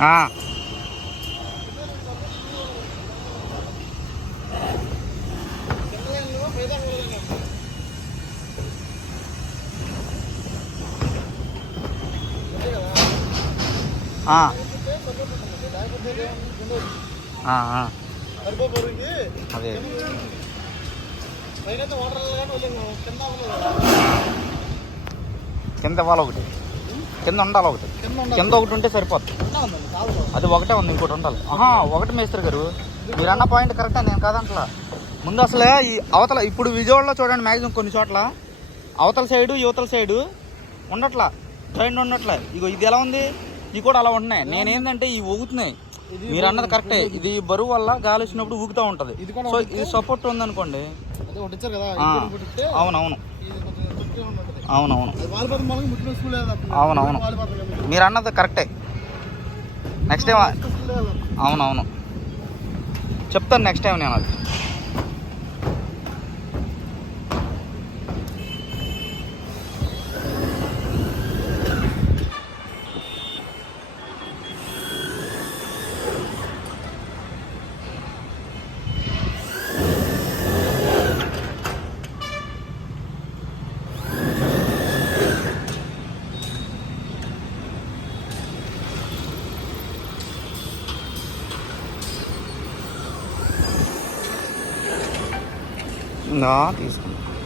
ఆ. అదే కింద ఇవ్వాలి ఒకటి, కింద ఉండాలి ఒకటి, కింద ఒకటి ఉంటే సరిపోతుంది. అది ఒకటే ఉంది, ఇంకోటి ఉండాలి. ఒకటి మేస్త్రి గారు, మీరు అన్న పాయింట్ కరెక్టే, నేను కాదంటలా. ముందు అసలే ఈ అవతల ఇప్పుడు విజయవాడలో చూడండి మ్యాక్సిమం కొన్ని చోట్ల అవతల సైడు యువతల సైడు ఉండట్లా, ట్రైన్ ఉండట్లే. ఇగో ఇది ఎలా ఉంది, ఇది కూడా అలా ఉంటున్నాయి. నేనేంటంటే ఇవి ఊగుతున్నాయి. మీరు అన్నది కరెక్టే, ఇది బరువు వల్ల గాలి వచ్చినప్పుడు ఊగుతూ ఉంటుంది. సో ఇది సపోర్ట్ ఉందనుకోండి. అవునవును అవునవును అవునవును, మీరు అన్నది కరెక్టే. నెక్స్ట్ టైం అవునవును చెప్తాను, నెక్స్ట్ టైం నేను అది. తీసుకున్నా.